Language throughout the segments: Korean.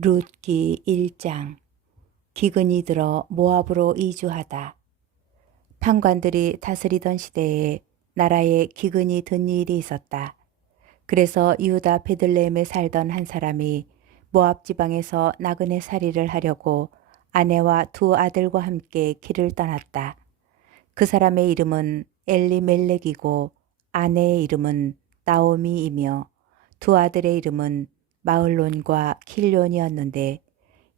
룻기 1장. 기근이 들어 모압으로 이주하다. 판관들이 다스리던 시대에 나라에 기근이 든 일이 있었다. 그래서 유다 베들레헴에 살던 한 사람이 모압 지방에서 나그네 살이를 하려고 아내와 두 아들과 함께 길을 떠났다. 그 사람의 이름은 엘리멜렉이고 아내의 이름은 나오미이며 두 아들의 이름은 마흘론과 킬론이었는데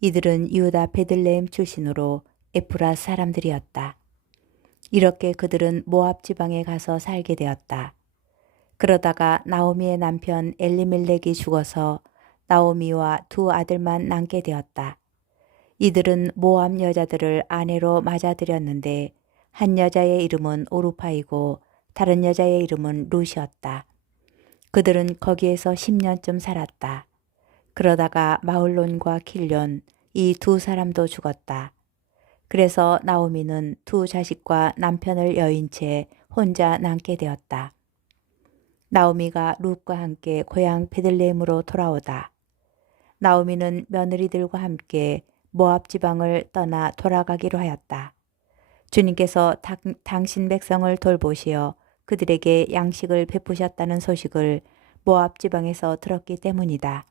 이들은 유다 베들레헴 출신으로 에프라 사람들이었다. 이렇게 그들은 모압 지방에 가서 살게 되었다. 그러다가 나오미의 남편 엘리멜렉이 죽어서 나오미와 두 아들만 남게 되었다. 이들은 모압 여자들을 아내로 맞아들였는데 한 여자의 이름은 오르파이고 다른 여자의 이름은 룻이었다. 그들은 거기에서 10년쯤 살았다. 그러다가 마흘론과 킬론 이 두 사람도 죽었다. 그래서 나오미는 두 자식과 남편을 여인 채 혼자 남게 되었다. 나오미가 룻과 함께 고향 베들레헴으로 돌아오다. 나오미는 며느리들과 함께 모압 지방을 떠나 돌아가기로 하였다. 주님께서 당신 백성을 돌보시어 그들에게 양식을 베푸셨다는 소식을 모압 지방에서 들었기 때문이다.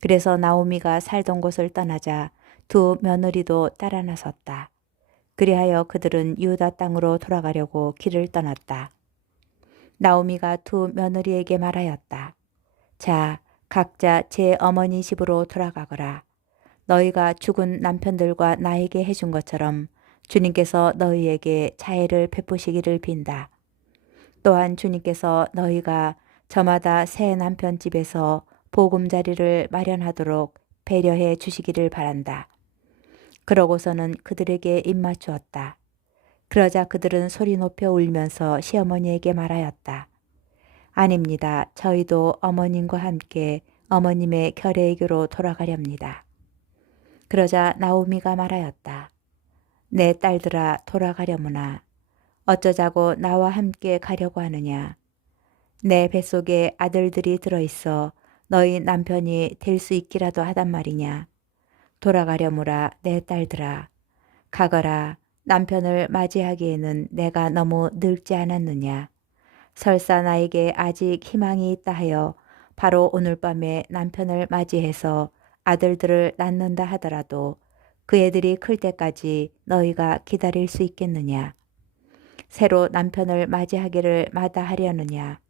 그래서 나오미가 살던 곳을 떠나자 두 며느리도 따라 나섰다. 그리하여 그들은 유다 땅으로 돌아가려고 길을 떠났다. 나오미가 두 며느리에게 말하였다. 자, 각자 제 어머니 집으로 돌아가거라. 너희가 죽은 남편들과 나에게 해준 것처럼 주님께서 너희에게 자애를 베푸시기를 빈다. 또한 주님께서 너희가 저마다 새 남편 집에서 보금자리를 마련하도록 배려해 주시기를 바란다. 그러고서는 그들에게 입맞추었다. 그러자 그들은 소리 높여 울면서 시어머니에게 말하였다. 아닙니다. 저희도 어머님과 함께 어머님의 결례교로 돌아가렵니다. 그러자 나오미가 말하였다. 내 딸들아 돌아가려무나 어쩌자고 나와 함께 가려고 하느냐. 내 뱃속에 아들들이 들어있어 너희 남편이 될 수 있기라도 하단 말이냐. 돌아가려무라 내 딸들아. 가거라. 남편을 맞이하기에는 내가 너무 늙지 않았느냐. 설사 나에게 아직 희망이 있다 하여 바로 오늘 밤에 남편을 맞이해서 아들들을 낳는다 하더라도 그 애들이 클 때까지 너희가 기다릴 수 있겠느냐. 새로 남편을 맞이하기를 마다하려느냐.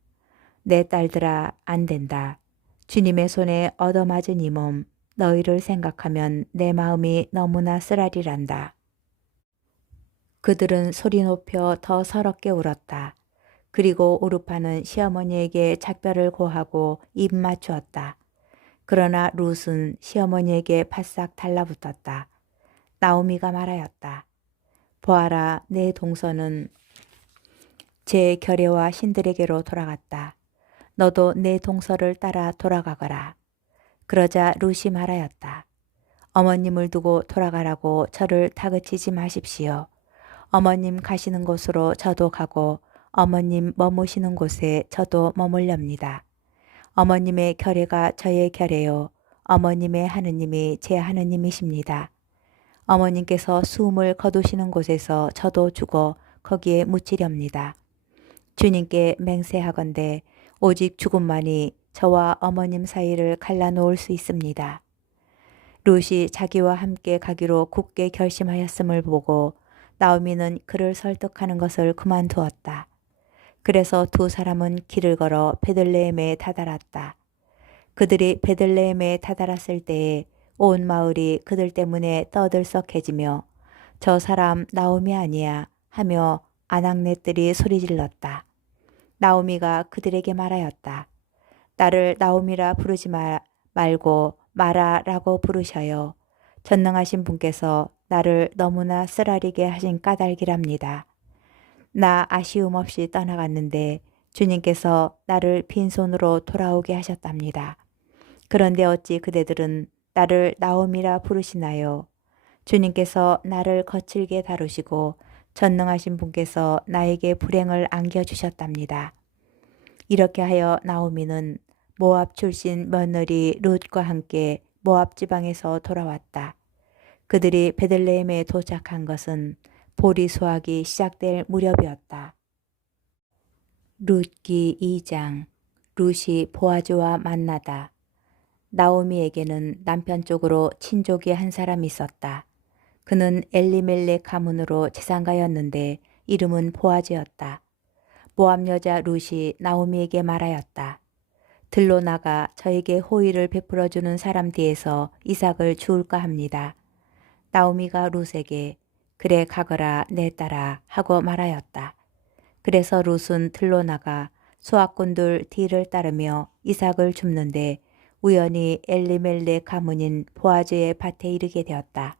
내 딸들아 안 된다. 주님의 손에 얻어맞은 이 몸 너희를 생각하면 내 마음이 너무나 쓰라리란다. 그들은 소리 높여 더 서럽게 울었다. 그리고 오르파는 시어머니에게 작별을 고하고 입 맞추었다. 그러나 룻은 시어머니에게 바싹 달라붙었다. 나오미가 말하였다. 보아라, 내 동서는 제 결례와 신들에게로 돌아갔다. 너도 내 동서를 따라 돌아가거라. 그러자 룻이 말하였다. 어머님을 두고 돌아가라고 저를 다그치지 마십시오. 어머님 가시는 곳으로 저도 가고 어머님 머무시는 곳에 저도 머물렵니다. 어머님의 결례가 저의 결례요. 어머님의 하느님이 제 하느님이십니다. 어머님께서 숨을 거두시는 곳에서 저도 죽어 거기에 묻히렵니다. 주님께 맹세하건대 오직 죽음만이 저와 어머님 사이를 갈라놓을 수 있습니다. 룻이 자기와 함께 가기로 굳게 결심하였음을 보고 나오미는 그를 설득하는 것을 그만두었다. 그래서 두 사람은 길을 걸어 베들레헴에 다다랐다. 그들이 베들레헴에 다다랐을 때에 온 마을이 그들 때문에 떠들썩해지며 저 사람 나오미 아니야 하며 아낙네들이 소리질렀다. 나오미가 그들에게 말하였다. 나를 나오미라 부르지 말고 마라라고 부르셔요. 전능하신 분께서 나를 너무나 쓰라리게 하신 까닭이랍니다. 나 아쉬움 없이 떠나갔는데 주님께서 나를 빈손으로 돌아오게 하셨답니다. 그런데 어찌 그대들은 나를 나오미라 부르시나요? 주님께서 나를 거칠게 다루시고 전능하신 분께서 나에게 불행을 안겨주셨답니다. 이렇게 하여 나오미는 모압 출신 며느리 룻과 함께 모압 지방에서 돌아왔다. 그들이 베들레헴에 도착한 것은 보리 수확이 시작될 무렵이었다. 룻기 2장. 룻이 보아즈와 만나다. 나오미에게는 남편 쪽으로 친족이 한 사람이 있었다. 그는 엘리멜렉 가문으로 재상가였는데 이름은 보아즈였다. 모압 여자 룻이 나오미에게 말하였다. 들로 나가 저에게 호의를 베풀어주는 사람 뒤에서 이삭을 주울까 합니다. 나오미가 룻에게 그래 가거라 내 딸아 하고 말하였다. 그래서 룻은 들로 나가 수확꾼들 뒤를 따르며 이삭을 줍는데 우연히 엘리멜렉 가문인 보아즈의 밭에 이르게 되었다.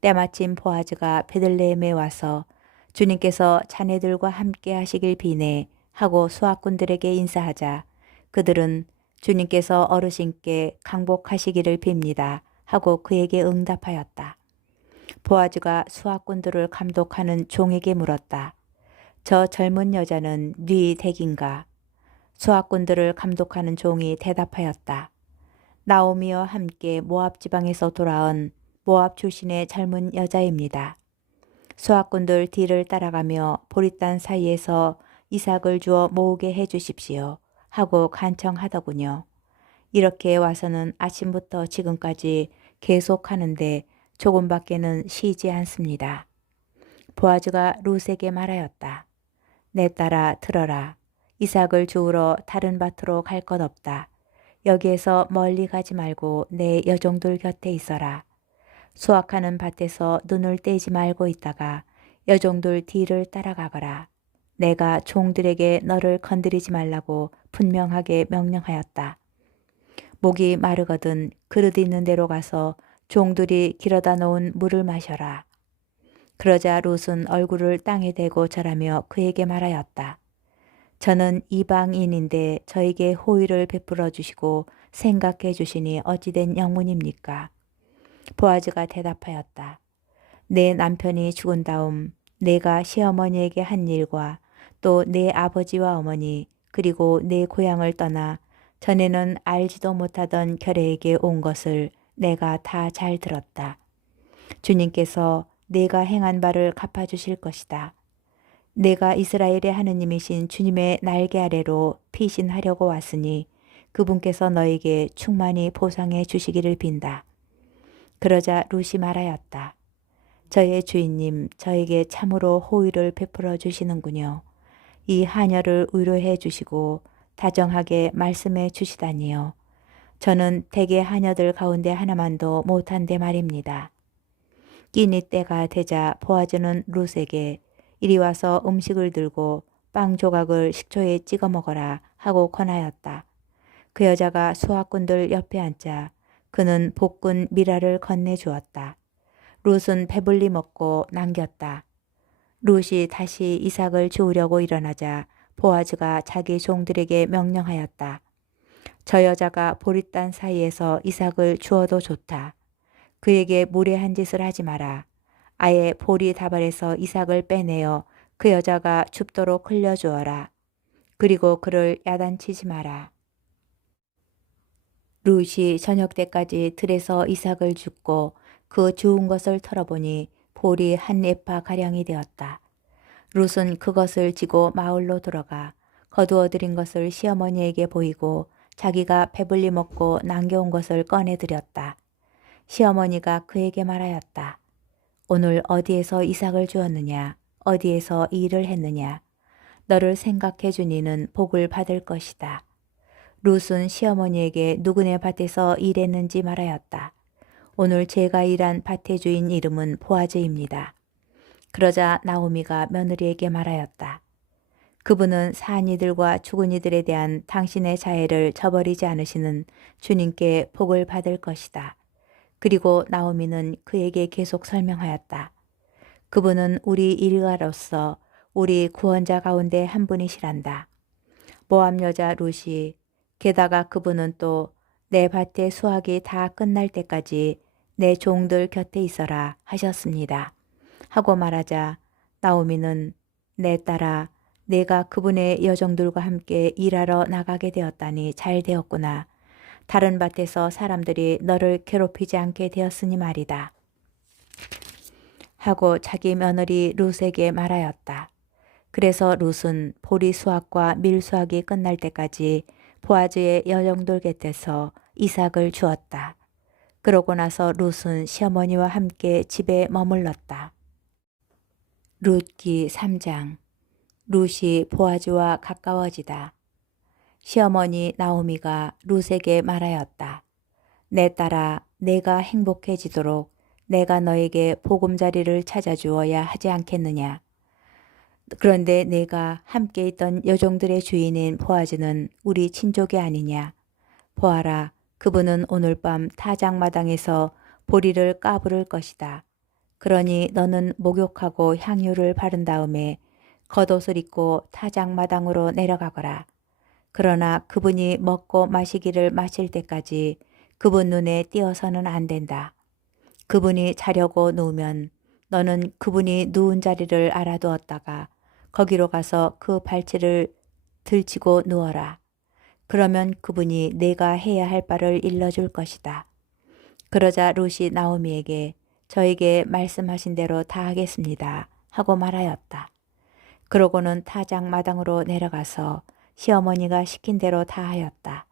때마침 보아즈가 베들레헴에 와서 주님께서 자네들과 함께 하시길 비네 하고 수확꾼들에게 인사하자 그들은 주님께서 어르신께 강복하시기를 빕니다 하고 그에게 응답하였다. 보아즈가 수확꾼들을 감독하는 종에게 물었다. 저 젊은 여자는 네 댁인가? 수확꾼들을 감독하는 종이 대답하였다. 나오미와 함께 모압 지방에서 돌아온 모압 출신의 젊은 여자입니다. 수확꾼들 뒤를 따라가며 보릿단 사이에서 이삭을 주어 모으게 해 주십시오 하고 간청하더군요. 이렇게 와서는 아침부터 지금까지 계속하는데 조금밖에는 쉬지 않습니다. 보아즈가 룻에게 말하였다. 내 딸아 들어라. 이삭을 주우러 다른 밭으로 갈 것 없다. 여기에서 멀리 가지 말고 내 여종들 곁에 있어라. 수확하는 밭에서 눈을 떼지 말고 있다가 여종들 뒤를 따라가거라. 내가 종들에게 너를 건드리지 말라고 분명하게 명령하였다. 목이 마르거든 그릇 있는 데로 가서 종들이 길어다 놓은 물을 마셔라. 그러자 룻은 얼굴을 땅에 대고 절하며 그에게 말하였다. 저는 이방인인데 저에게 호의를 베풀어 주시고 생각해 주시니 어찌된 영문입니까? 보아즈가 대답하였다. 내 남편이 죽은 다음 내가 시어머니에게 한 일과 또 내 아버지와 어머니 그리고 내 고향을 떠나 전에는 알지도 못하던 결애에게 온 것을 내가 다 잘 들었다. 주님께서 내가 행한 바를 갚아주실 것이다. 내가 이스라엘의 하느님이신 주님의 날개 아래로 피신하려고 왔으니 그분께서 너에게 충만히 보상해 주시기를 빈다. 그러자 룻이 말하였다. 저의 주인님 저에게 참으로 호의를 베풀어 주시는군요. 이 하녀를 위로해 주시고 다정하게 말씀해 주시다니요. 저는 대개 하녀들 가운데 하나만도 못한데 말입니다. 끼니 때가 되자 보아즈는 룻에게 이리 와서 음식을 들고 빵 조각을 식초에 찍어 먹어라 하고 권하였다. 그 여자가 수확꾼들 옆에 앉자 그는 볶은 미라를 건네주었다. 룻은 배불리 먹고 남겼다. 룻이 다시 이삭을 주우려고 일어나자 보아즈가 자기 종들에게 명령하였다. 저 여자가 보릿단 사이에서 이삭을 주어도 좋다. 그에게 무례한 짓을 하지 마라. 아예 보리 다발에서 이삭을 빼내어 그 여자가 줍도록 흘려주어라. 그리고 그를 야단치지 마라. 룻이 저녁 때까지 들에서 이삭을 줍고 그 주운 것을 털어보니 보리 한 에파 가량이 되었다. 룻은 그것을 지고 마을로 들어가 거두어들인 것을 시어머니에게 보이고 자기가 배불리 먹고 남겨온 것을 꺼내드렸다. 시어머니가 그에게 말하였다. 오늘 어디에서 이삭을 주었느냐? 어디에서 이 일을 했느냐? 너를 생각해 주니는 복을 받을 것이다. 룻은 시어머니에게 누구네 밭에서 일했는지 말하였다. 오늘 제가 일한 밭의 주인 이름은 보아즈입니다. 그러자 나오미가 며느리에게 말하였다. 그분은 산 이들과 죽은 이들에 대한 당신의 자애를 저버리지 않으시는 주님께 복을 받을 것이다. 그리고 나오미는 그에게 계속 설명하였다. 그분은 우리 일가로서 우리 구원자 가운데 한 분이시란다. 모압 여자 룻이 게다가 그분은 또 내 밭의 수확이 다 끝날 때까지 내 종들 곁에 있어라 하셨습니다. 하고 말하자 나오미는 내 딸아 내가 그분의 여종들과 함께 일하러 나가게 되었다니 잘 되었구나. 다른 밭에서 사람들이 너를 괴롭히지 않게 되었으니 말이다. 하고 자기 며느리 룻에게 말하였다. 그래서 룻은 보리 수확과 밀 수확이 끝날 때까지 보아즈의 여종들 곁에서 이삭을 주었다. 그러고 나서 룻은 시어머니와 함께 집에 머물렀다. 룻기 3장. 룻이 보아즈와 가까워지다. 시어머니 나오미가 룻에게 말하였다. 내 딸아, 내가 행복해지도록 내가 너에게 보금자리를 찾아주어야 하지 않겠느냐. 그런데 내가 함께 있던 여종들의 주인인 보아즈는 우리 친족이 아니냐. 보아라, 그분은 오늘 밤 타작마당에서 보리를 까부를 것이다. 그러니 너는 목욕하고 향유를 바른 다음에 겉옷을 입고 타작마당으로 내려가거라. 그러나 그분이 먹고 마시기를 마칠 때까지 그분 눈에 띄어서는 안 된다. 그분이 자려고 누우면 너는 그분이 누운 자리를 알아두었다가 거기로 가서 그 발치를 들치고 누워라. 그러면 그분이 내가 해야 할 바를 일러줄 것이다. 그러자 룻이 나오미에게 저에게 말씀하신 대로 다 하겠습니다 하고 말하였다. 그러고는 타작마당으로 내려가서 시어머니가 시킨 대로 다 하였다.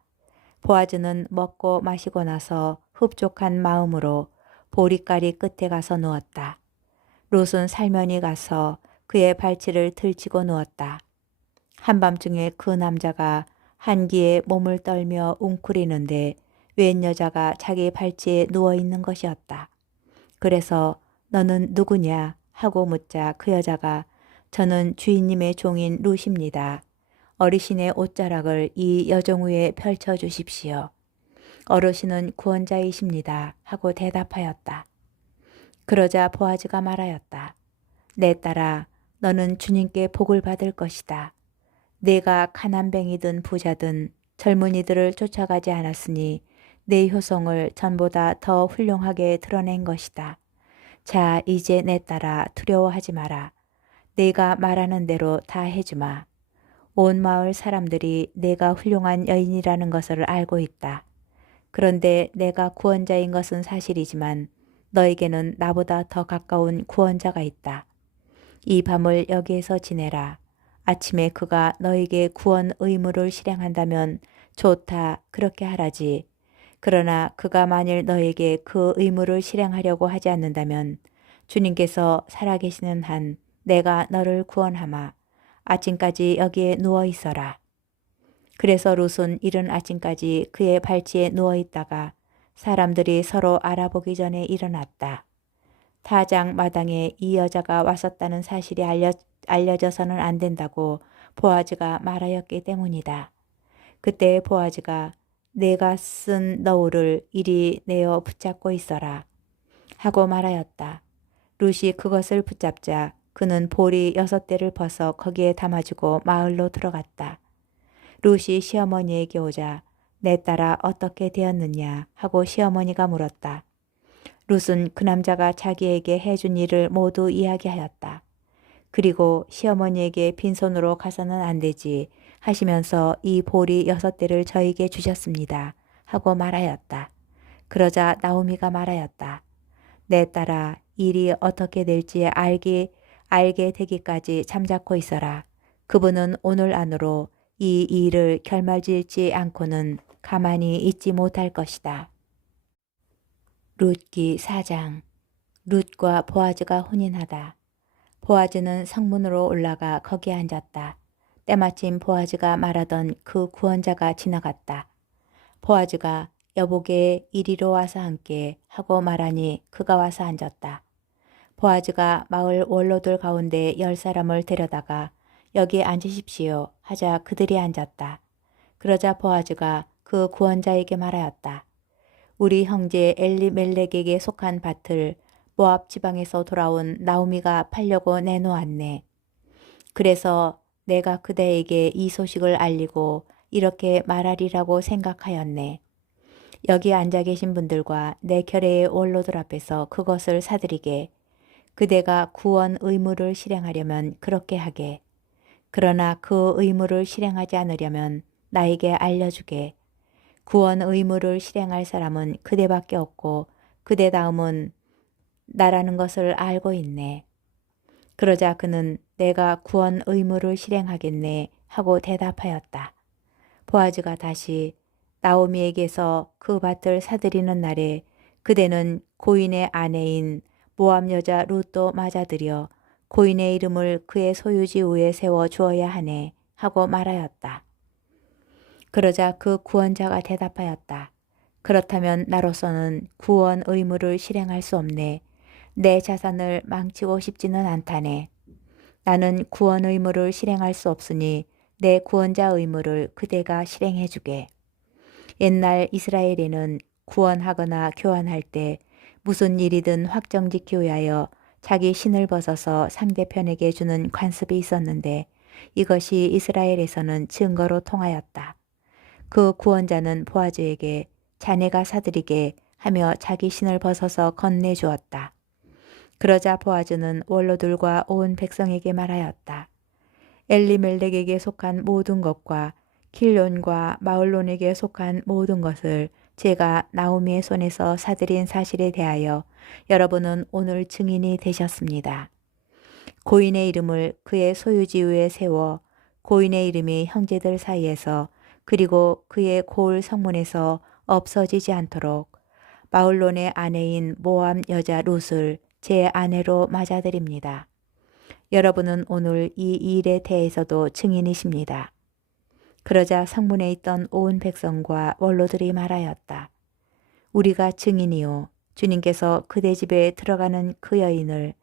보아즈는 먹고 마시고 나서 흡족한 마음으로 보리가리 끝에 가서 누웠다. 룻은 살면이 가서 그의 발치를 들치고 누웠다. 한밤중에 그 남자가 한기에 몸을 떨며 웅크리는데 웬 여자가 자기 발치에 누워있는 것이었다. 그래서 너는 누구냐 하고 묻자 그 여자가 저는 주인님의 종인 룻입니다. 어르신의 옷자락을 이 여종 위에 펼쳐 주십시오. 어르신은 구원자이십니다 하고 대답하였다. 그러자 보아즈가 말하였다. 내 딸아, 너는 주님께 복을 받을 것이다. 내가 가난뱅이든 부자든 젊은이들을 쫓아가지 않았으니 내 효성을 전보다 더 훌륭하게 드러낸 것이다. 자, 이제 내 딸아, 두려워하지 마라. 내가 말하는 대로 다 해주마. 온 마을 사람들이 내가 훌륭한 여인이라는 것을 알고 있다. 그런데 내가 구원자인 것은 사실이지만 너에게는 나보다 더 가까운 구원자가 있다. 이 밤을 여기에서 지내라. 아침에 그가 너에게 구원 의무를 실행한다면 좋다, 그렇게 하라지. 그러나 그가 만일 너에게 그 의무를 실행하려고 하지 않는다면 주님께서 살아계시는 한 내가 너를 구원하마. 아침까지 여기에 누워 있어라. 그래서 룻은 이른 아침까지 그의 발치에 누워 있다가 사람들이 서로 알아보기 전에 일어났다. 타작 마당에 이 여자가 왔었다는 사실이 알려져서는 안 된다고 보아즈가 말하였기 때문이다. 그때 보아즈가 내가 쓴 너울을 이리 내어 붙잡고 있어라 하고 말하였다. 룻이 그것을 붙잡자 그는 보리 6대를 벗어 거기에 담아주고 마을로 들어갔다. 룻이 시어머니에게 오자 내 딸아 어떻게 되었느냐 하고 시어머니가 물었다. 룻은 그 남자가 자기에게 해준 일을 모두 이야기하였다. 그리고 시어머니에게 빈손으로 가서는 안 되지 하시면서 이 보리 6대를 저에게 주셨습니다 하고 말하였다. 그러자 나오미가 말하였다. 내 딸아 일이 어떻게 될지 알게 되기까지 잠자코 있어라. 그분은 오늘 안으로 이 일을 결말짓지 않고는 가만히 있지 못할 것이다. 룻기 4장. 룻과 보아즈가 혼인하다. 보아즈는 성문으로 올라가 거기에 앉았다. 때마침 보아즈가 말하던 그 구원자가 지나갔다. 보아즈가 여보게 이리로 와서 함께 하고 말하니 그가 와서 앉았다. 보아즈가 마을 원로들 가운데 10사람을 데려다가 여기 앉으십시오 하자 그들이 앉았다. 그러자 보아즈가 그 구원자에게 말하였다. 우리 형제 엘리멜렉에게 속한 밭을 모압 지방에서 돌아온 나오미가 팔려고 내놓았네. 그래서 내가 그대에게 이 소식을 알리고 이렇게 말하리라고 생각하였네. 여기 앉아 계신 분들과 내 결의의 원로들 앞에서 그것을 사드리게. 그대가 구원 의무를 실행하려면 그렇게 하게. 그러나 그 의무를 실행하지 않으려면 나에게 알려주게. 구원 의무를 실행할 사람은 그대밖에 없고 그대 다음은 나라는 것을 알고 있네. 그러자 그는 내가 구원 의무를 실행하겠네 하고 대답하였다. 보아즈가 다시 나오미에게서 그 밭을 사들이는 날에 그대는 고인의 아내인 모압 여자 룻도 맞아들여 고인의 이름을 그의 소유지 위에 세워 주어야 하네 하고 말하였다. 그러자 그 구원자가 대답하였다. 그렇다면 나로서는 구원 의무를 실행할 수 없네. 내 자산을 망치고 싶지는 않다네. 나는 구원 의무를 실행할 수 없으니 내 구원자 의무를 그대가 실행해 주게. 옛날 이스라엘에는 구원하거나 교환할 때 무슨 일이든 확정짓기 위하여 자기 신을 벗어서 상대편에게 주는 관습이 있었는데 이것이 이스라엘에서는 증거로 통하였다. 그 구원자는 보아즈에게 자네가 사드리게 하며 자기 신을 벗어서 건네주었다. 그러자 보아즈는 원로들과 온 백성에게 말하였다. 엘리멜렉에게 속한 모든 것과 길론과 마을론에게 속한 모든 것을 제가 나오미의 손에서 사들인 사실에 대하여 여러분은 오늘 증인이 되셨습니다. 고인의 이름을 그의 소유지 위에 세워 고인의 이름이 형제들 사이에서 그리고 그의 고을 성문에서 없어지지 않도록 마을론의 아내인 모압 여자 룻을 제 아내로 맞아들입니다. 여러분은 오늘 이 일에 대해서도 증인이십니다. 그러자 성문에 있던 온 백성과 원로들이 말하였다. 우리가 증인이요. 주님께서 그대 집에 들어가는 그 여인을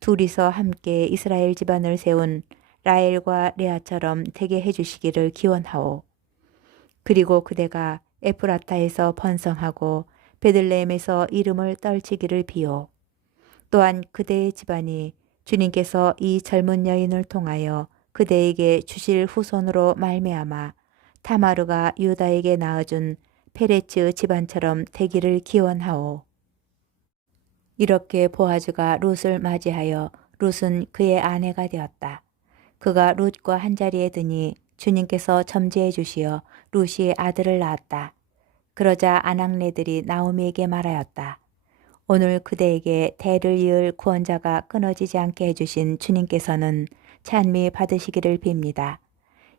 둘이서 함께 이스라엘 집안을 세운 라헬과 레아처럼 되게 해주시기를 기원하오. 그리고 그대가 에프라타에서 번성하고 베들레헴에서 이름을 떨치기를 비오. 또한 그대의 집안이 주님께서 이 젊은 여인을 통하여 그대에게 주실 후손으로 말미암아 타마르가 유다에게 낳아준 페레츠 집안처럼 되기를 기원하오. 이렇게 보아즈가 룻을 맞이하여 룻은 그의 아내가 되었다. 그가 룻과 한자리에 드니 주님께서 점지해 주시어 룻이 아들을 낳았다. 그러자 아낙네들이 나오미에게 말하였다. 오늘 그대에게 대를 이을 구원자가 끊어지지 않게 해주신 주님께서는 찬미 받으시기를 빕니다.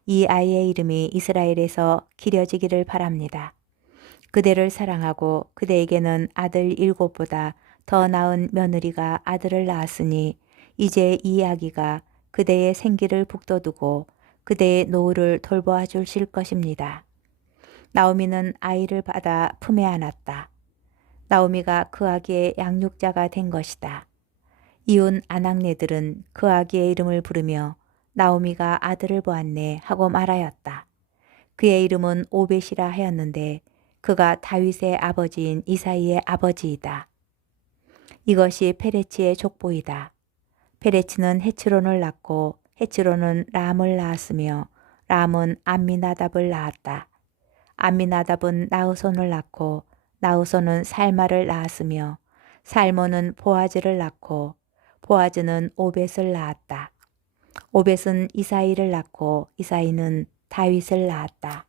이 아이의 이름이 이스라엘에서 기려지기를 바랍니다. 그대를 사랑하고 그대에게는 아들 7보다 더 나은 며느리가 아들을 낳았으니 이제 이 아기가 그대의 생기를 북돋우고 그대의 노후를 돌보아 주실 것입니다. 나오미는 아이를 받아 품에 안았다. 나오미가 그 아기의 양육자가 된 것이다. 이웃 아낙네들은 그 아기의 이름을 부르며 나오미가 아들을 보았네 하고 말하였다. 그의 이름은 오벳이라 하였는데 그가 다윗의 아버지인 이사이의 아버지이다. 이것이 페레치의 족보이다. 페레치는 헤츠론을 낳고 헤츠론은 람을 낳았으며 람은 암미나답을 낳았다. 암미나답은 나우손을 낳고 나우손은 살마를 낳았으며 살모는 보아즈를 낳고 보아즈는 오벳을 낳았다. 오벳은 이사이를 낳고 이사이는 다윗을 낳았다.